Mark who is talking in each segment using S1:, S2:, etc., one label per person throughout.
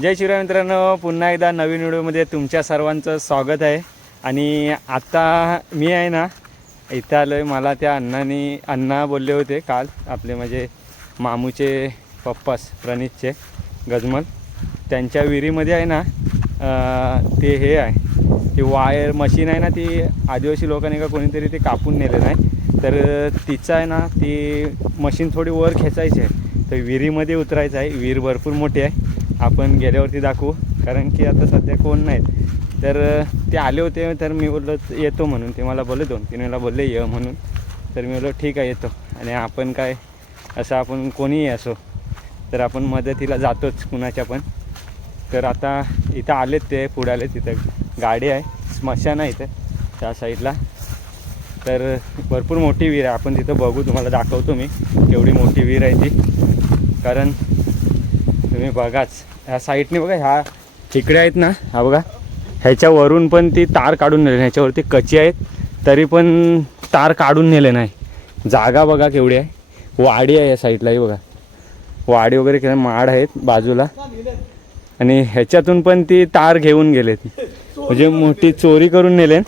S1: जय शिवराय मित्रांनो पुन्हा एकदा नवीन व्हिडिओमध्ये तुमच्या सर्वांचं स्वागत आहे. आणि आता मी आहे ना इथं आलो आहे मला त्या अण्णांनी अण्णा बोलले होते काल आपले म्हणजे मामूचे पप्पास प्रणितचे गजमल. त्यांच्या विहिरीमध्ये आहे ना ते हे आहे. ती वायर मशीन आहे ना ती आदिवासी लोकांनी का कोणीतरी ते कापून नेले नाही तर तिचं आहे ना ती मशीन थोडी वर खेचायची आहे. तर विहिरीमध्ये उतरायचं आहे. विहीर भरपूर मोठी आहे. आपण गेल्यावरती दाखवू. कारण की आता सध्या कोण नाहीत. तर ते आले होते तर मी बोललो येतो म्हणून. ते मला बोलले दोन तीन वेळेला बोलले ये म्हणून. तर मी बोललो ठीक आहे येतो. आणि आपण काय असं आपण कोणीही असो तर आपण मदतीला जातोच कुणाच्या पण. तर आता इथं आलेत ते पुढे आले तिथं. गाडी आहे. स्मशान आहे इथं त्या साईडला तर भरपूर मोठी विहीर आहे. आपण तिथं बघू तुम्हाला दाखवतो मी केवढी मोठी विहीर आहे ती. कारण तुम्ही बघाच ह्या साईडने बघा ह्या ठिकड्या आहेत ना हा बघा. ह्याच्यावरून पण ती तार काढून नेले ह्याच्यावरती कची आहेत तरी पण तार काढून नेले नाही. जागा बघा केवढी आहे. वाडी आहे या साईडलाही बघा. वाडी वगैरे केलं माड आहेत बाजूला. आणि ह्याच्यातून पण ती तार घेऊन गेले ती. म्हणजे मोठी चोरी करून नेले.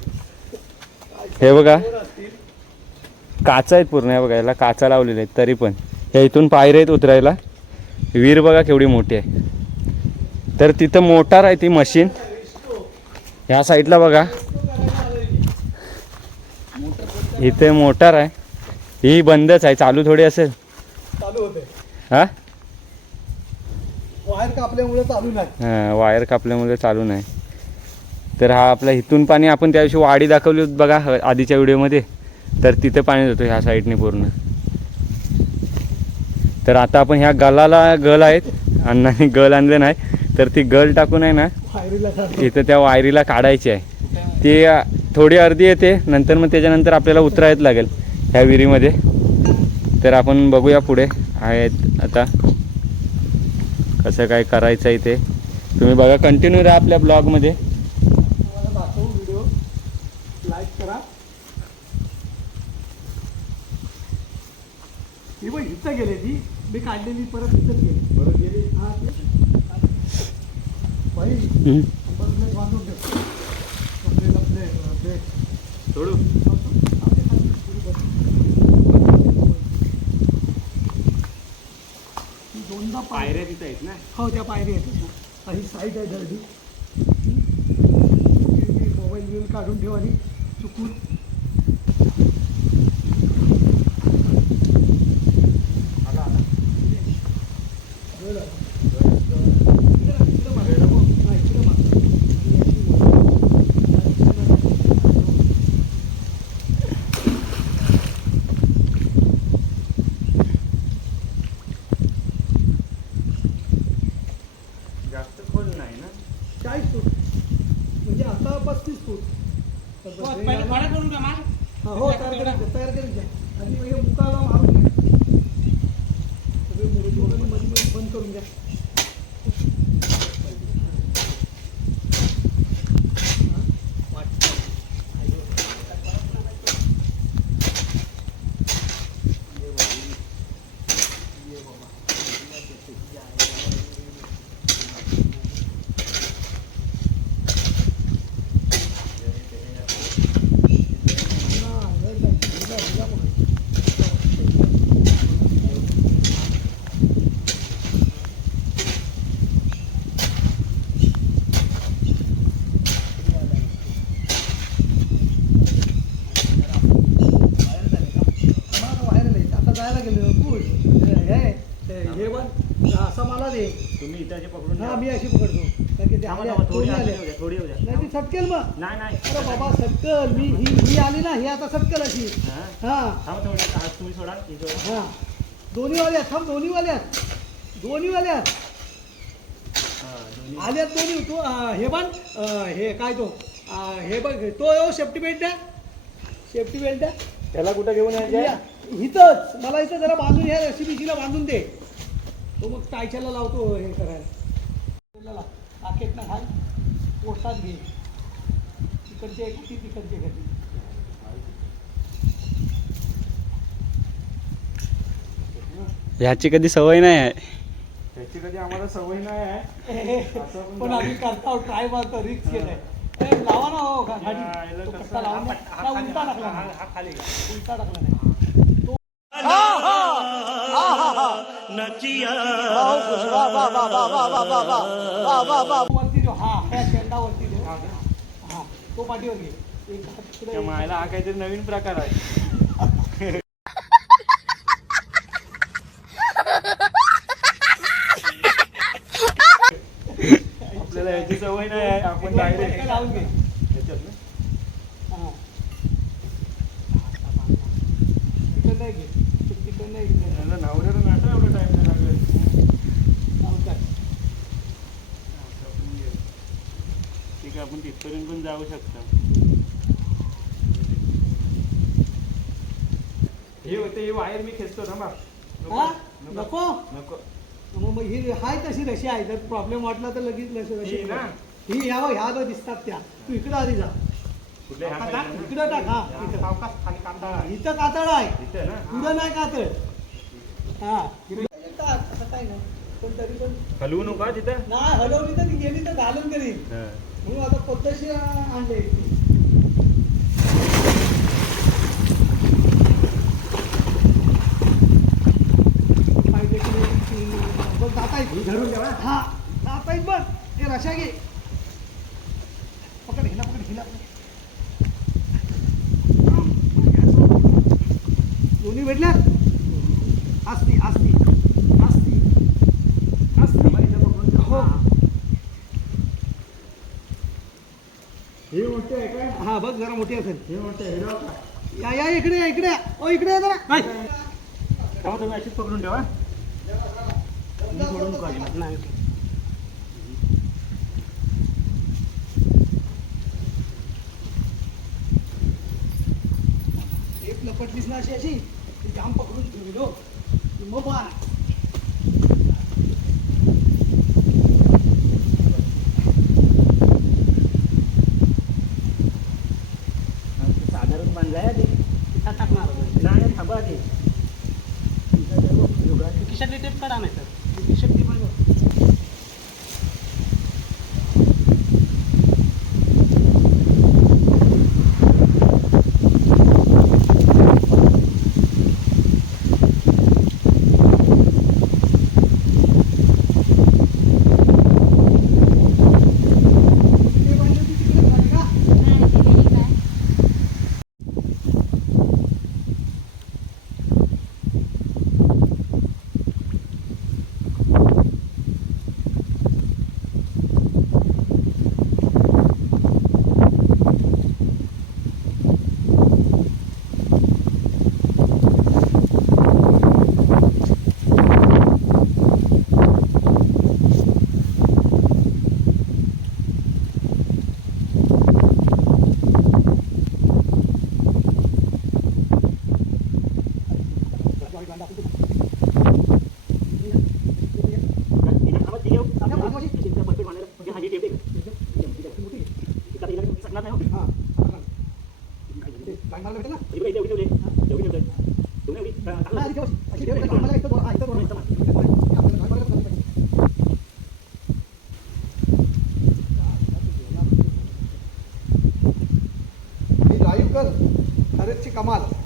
S1: हे बघा. काचा आहेत पूर्ण हे बघा याला काचा लावलेले आहेत तरी पण. ह्या इथून पायऱ्या आहेत उतरायला. विहीर बघा केवढी मोठी आहे. तर तिथं मोटार आहे ती मशीन. ह्या साईडला बघा. इथे मोटार आहे. ही बंदच आहे चालू थोडी असेल. हा?
S2: वायर कापल्यामुळे चालू नाही.
S1: हा, वायर कापल्यामुळे चालू नाही. तर हा आपला इथून पाणी आपण त्या दिवशी वाडी दाखवली होती बघा आधीच्या व्हिडिओमध्ये. तर तिथे पाणी जातो ह्या साईडने पूर्ण. तर आता आपण ह्या गलाला गल आहेत. अण्णांनी गल आणले नाही तर ती गल टाकून आहे ना इथं त्या वायरीला काढायची आहे. ती थोडी अर्धी येते नंतर मग त्याच्यानंतर आपल्याला उतरायच लागेल ह्या विहिरीमध्ये. तर आपण बघूया पुढे आहेत आता. कसं काय करायचं आहे ते. तुम्ही बघा कंटिन्यू राहा आपल्या ब्लॉगमध्ये
S2: तुम्हाला दाखवू व्हिडिओ लाईक करा ही बघ इथं गेले ती. मी काढलेली परत इथंच गेली. परत गेली? हा ते.
S1: हम्म.
S2: कंबरप्लेट बांधून ठेव. कपडे लपले ते
S1: सोडू.
S2: आपले खाली सुरू कर. ती दोनदा पाय
S1: पायऱ्या तिथं आहेत ना?
S2: हो त्या पायरी येतात ना ही साईड आहे दर्डी मोबाईल बिल काढून ठेव आणि चुकून आला, आला. वेळ आला. इकडं- इकडं मार. हा, इकडं मार.
S1: जास्त खोल नाही ना
S2: चाळीस फूट म्हणजे आता पस्तीस फूट तर बस हे आलं. हा, हो तयार करून तयार करून घ्या आणि मग हे मुकाला मारून घ्या सगळे मुरुड वगैरे मध्ये मध्ये बंद करून घ्या हा, वाट. हा, लय लय, हिला, हिला बघा. मला बाहेर नाही. आता जायला गेलो पुढ हे ते हे बघ असं मला दे
S1: तुम्ही इथं पकडून
S2: हा
S1: ठेवा.
S2: मी अशी पकडतो. कारण की ते
S1: थांबा,
S2: आल्या,
S1: थांबा, थोडी
S2: दोन्ही
S1: आली
S2: आल्या.
S1: येऊ द्या, थोडी येऊ द्या.
S2: नाही ती सटकेल मग.
S1: नाही नाही.
S2: अरे बाबा सटकल. मी ही ही आली ना ही आता सटकल अशी.
S1: हा?
S2: हा.
S1: थांबा थोडी आज तुम्ही सोडा ही सोडा.
S2: हा. दोन्ही वाल्या थांब दोन्ही वाल्यात दोन्ही वाल्यात
S1: हा, दोन्ही.
S2: आल्यात दोन्ही. तो अं, हे अं, हे काय तो? अं, हे बघ तो सेफ्टी बेल्ट द्या. सेफ्टी बेल्ट द्या.
S1: त्याला कुठं घेऊन
S2: या, इथंच. मला इथं जरा बांधून या रशी बिशीला बांधून दे. तो मग टायच्याला लावतो हे करायला. आखेत ना घाल पोटात घे. तिकडचे घाती तिकडचे घाती
S3: ह्याची कधी सवय नाही आहे.
S1: त्याची कधी आम्हाला सवय नाही आहे. असं पण
S2: पण आम्ही करतो ट्राय मारतो रिक्स केलाय ए, लावा ना हो गा-
S1: या, याला
S2: गाडी तो
S1: कसं-
S2: कट्टा लावून द्या.
S1: हा,
S2: नाही,
S1: खाली
S2: उलटा. टाकला नाही.
S1: खाली.
S2: उलटा टाकला नाही तो- वरती ठेव. हा ह्या शेंडा वरती ठेव. हा तो पाठीवर घे एक हात तिकडे,
S1: त्या
S2: एक
S1: मायला हा काहीतरी नवीन प्रकार आहे आपल्याला याची सवय नाही आहे आपण डायरेक्ट
S2: लावून घे
S1: ह्याच्यात ना
S2: हा. तिकडं नाही घे तिकडं नाही घे
S1: याला नवऱ्याला नाटा एवढा टाइम नाही लागत
S2: लावून टाक.
S1: ठीक आहे पण जाऊ शकतो. हे होते ही वायर मी खेचतो नको.
S2: हा?
S1: नको.
S2: नको?
S1: नको.
S2: मग मग ही हाय तशी रशी आहे? जर प्रॉब्लेम वाटला तर लगेच रशी रशी
S1: ही ना?
S2: ही ह्या ह्या बघ दिसतात त्या. तू इकडं आधी जा.
S1: कुठल्या ह्या
S2: टाक,
S1: ना?
S2: इकडं टाक. हा इथं.
S1: खाली कांदा
S2: इथं कातळ आहे.
S1: इथे ना?
S2: पुढं नाही कातळ. हा असं काय नाही. पण तरी पण
S1: हलवू नका तिथं?
S2: नाही हलवली तर ती गेली तर घालून करीन.
S1: हा.
S2: म्हणून आता पद्धतशीर आणले. पाहिजे की नाही, बघ जाता येईल धरून घ्या हा येईल बघ हे रशा घे पकड हिला पकड हिला पकड. दोन्ही भेटल्या असती असती असती असती हो
S1: हे मोठे आहे काय
S2: हा बघ जरा मोठी असेल.
S1: हे हे
S2: या या इकडे या इकडे या. ओ इकडे या जरा. नाही
S1: तेव्हा तुम्ही अशीच पकडून ठेवा. मी सोडून नका अजिबात.
S2: नाही. एक लपटलीस ना अशी अशी. ती जाम पकडून ठेवलो की मग मार
S3: साधारण बांधलाय आधी
S2: तिथं टाकणार
S3: नाही थांबा आधी
S2: खिशातली टेप काढा नाही तर खिशात पण माल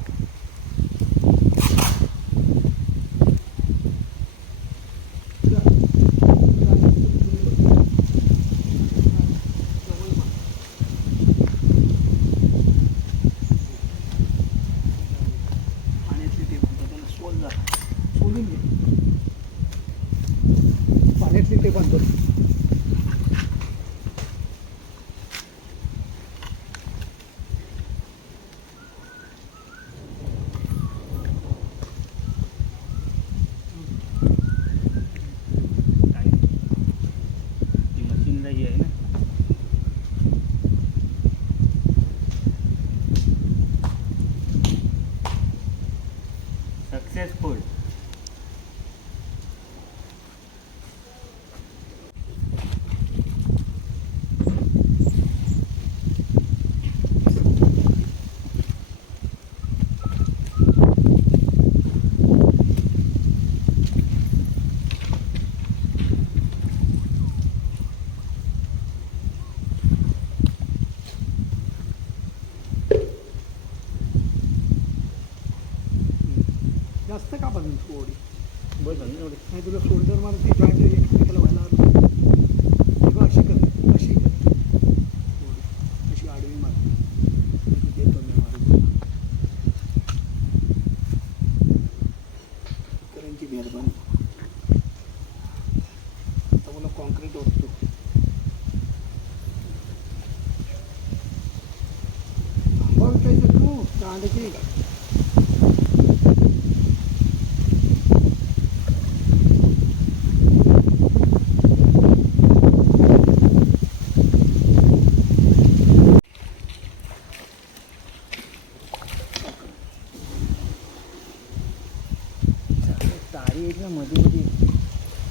S3: तारी ना मध्ये मध्ये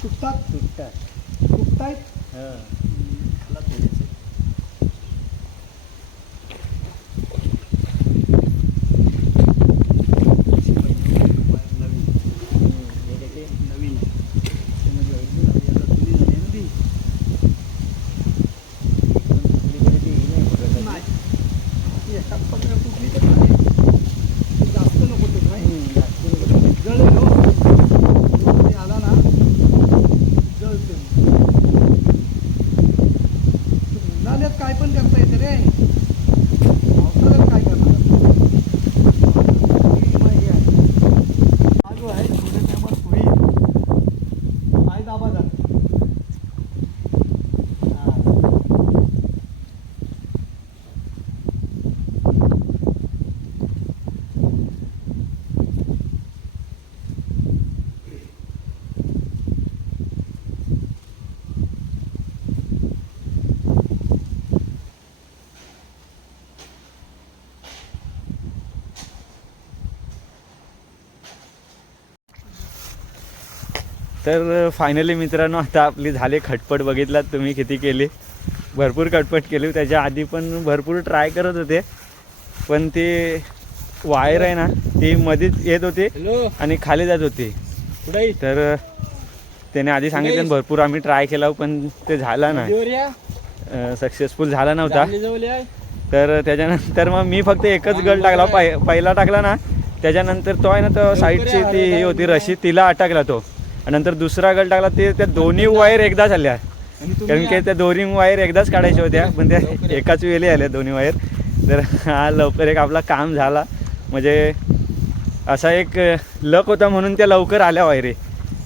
S2: तुटतात
S3: तुटतात
S2: तुटतायत?
S3: हां
S2: त्याला थोडेसे नवीन
S3: हे कसे
S2: नवीन
S3: मध्ये ऐकली ना,
S2: आता जुनी झाली ना ती
S3: पण दुसरीकडे ते हे नाही पकडत
S2: नाही ती एकाच पत्र तुटली तर नाही. ते जास्त नको ते नाही
S3: हम्म, जास्त नको.
S2: जळेल हो ते आला ना जळते उन्हाळ्यात काय पण करता येते रे पावसाळ्यात काय करणार ही माहिती आहे. हा जो आहे थोड्या टायमात होईल पाय दाबा जा हा.
S1: तर फायनली मित्रांनो आता आपली झाली खटपट. बघितलात तुम्ही किती केली. भरपूर खटपट केली. त्याच्या आधी पण भरपूर ट्राय करत होते. पण ते वायर आहे ना ती मध्येच येत होती आणि खाली जात होती. तर त्याने आधी सांगितलं भरपूर आम्ही ट्राय केला पण ते झाला नाही. सक्सेसफुल झाला नव्हता. तर त्याच्यानंतर मग मी फक्त एकच गल टाकला. पहि- पहिला टाकला ना त्याच्यानंतर तो आहे ना तो साईडची ती ही होती रशी तिला अटकला तो. आणि नंतर दुसरा गल टाकला ते त्या दोन्ही वायर एकदा झाल्या कारण की त्या दोन्ही वायर एकदाच काढायच्या होत्या पण त्या एकाच वेळी आल्या दोन्ही वायर. तर हा लवकर एक आपला काम झाला. म्हणजे असा एक लक होता म्हणून त्या लवकर आल्या वायरे.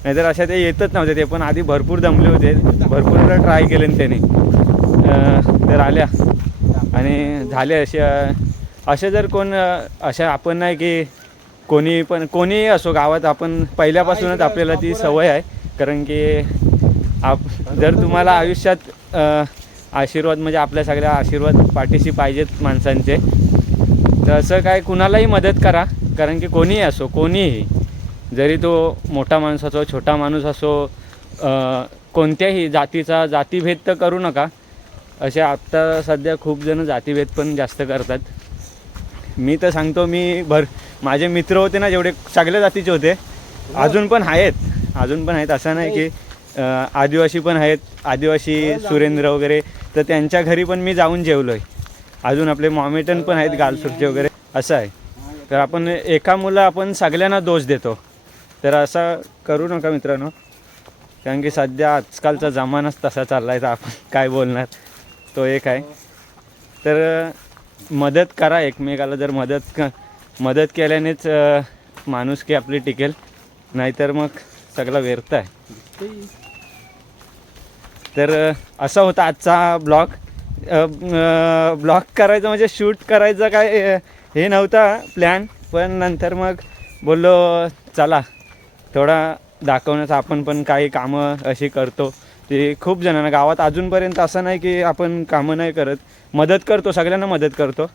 S1: नाहीतर अशा ते येतच नव्हते ते पण आधी भरपूर दमले होते. भरपूर ट्राय केले त्याने. तर आल्या. आणि झाले अशा असे जर कोण अशा आपण नाही की कोणी पण कोणीही असो गावात आपण पहिल्यापासूनच आपल्याला ती सवय आहे. कारण की आप जर तुम्हाला आयुष्यात आशीर्वाद म्हणजे आपल्या सगळ्या आशीर्वाद पाठीशी पाहिजेत माणसांचे तर असं काय कुणालाही मदत करा. कारण की कोणीही असो कोणीही जरी तो मोठा माणूस असो छोटा माणूस असो कोणत्याही जातीचा जातीभेद तर करू नका. असे आत्ता सध्या खूप जण जातीभेद पण जास्त करतात. मी तर सांगतो मी भर माझे मित्र होते ना जेवढे सगळ्या जातीचे होते. अजून पण आहेत. अजून पण आहेत. असं नाही की आदिवासी पण आहेत. आदिवासी सुरेंद्र वगैरे. तर त्यांच्या घरी पण मी जाऊन जेवलो आहे अजून आपले मॉमेटन पण आहेत गालसूरचे वगैरे. असं आहे. तर आपण एका मुलं आपण सगळ्यांना दोष देतो. तर असं करू नका मित्रांनो. कारण की सध्या आजकालचा जमानाच तसा चालला आहे तर आपण काय बोलणार? तो एक आहे. तर मदत करा एकमेकाला. जर मदत क मदत केल्यानेच माणूस की आपली टिकेल. नाहीतर मग सगळा व्यर्थ आहे. तर असा होता आजचा ब्लॉग. ब्लॉग करायचं म्हणजे शूट करायचं काय हे नव्हता प्लॅन. पण नंतर मग बोललो चला थोडा दाखवण्याचं आपण पण काही कामं अशी करतो. ते खूप जणांना गावात अजूनपर्यंत असं नाही की आपण कामं नाही करत. मदत करतो सगळ्यांना मदत करतो.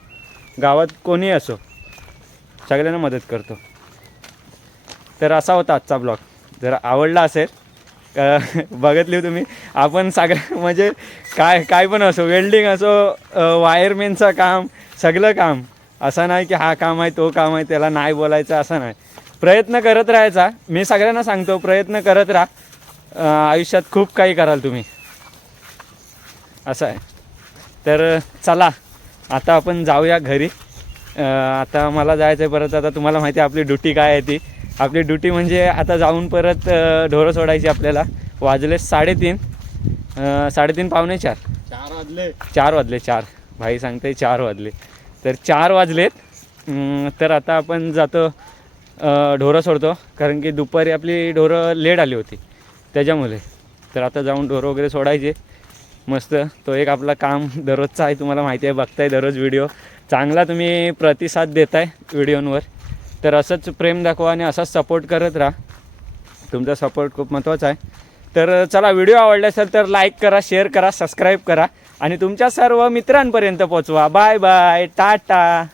S1: गावात कोणी असो. सगळ्यांना मदत करतो. तर असा होता आजचा ब्लॉग. जर आवडला असेल बघितली तुम्ही आपण सगळं म्हणजे काय काय पण असो वेल्डिंग असो वायरमेनचं काम सगळं काम असं नाही की हा काम आहे तो काम आहे त्याला नाही बोलायचं असं नाही. प्रयत्न करत राहायचा. मी सगळ्यांना सांगतो प्रयत्न करत राहा. आयुष्यात खूप काही कराल तुम्ही. असं आहे. तर चला आता आपण जाऊया घरी. आता मला जायचं आहे परत. आता तुम्हाला माहिती आहे आपली ड्युटी काय आहे ती. आपली ड्युटी म्हणजे आता जाऊन परत ढोरं सोडायची आपल्याला. वाजले साडेतीन. साडेतीन पावणे चार.
S3: चार वाजले.
S1: चार वाजले चार. भाई सांगते चार वाजले. तर चार वाजलेत. तर आता आपण जातो ढोरं सोडतो. कारण की दुपारी आपली ढोरं लेट आली होती. त्याच्यामुळे. तर आता जाऊन ढोरं वगैरे सोडायचे. मस्त. तो एक आपला काम दररोजचा आहे तुम्हाला माहिती आहे बघताय दररोज व्हिडिओ. चांगला तुम्ही प्रतिसाद देताय व्हिडिओंवर. तर असंच प्रेम दाखवा आणि असाच सपोर्ट करत राहा. तुमचा सपोर्ट खूप महत्त्वाचा आहे. तर चला व्हिडिओ आवडला असेल तर लाईक करा शेअर करा सबस्क्राईब करा. आणि तुमच्या सर्व मित्रांपर्यंत पोचवा बाय बाय टाटा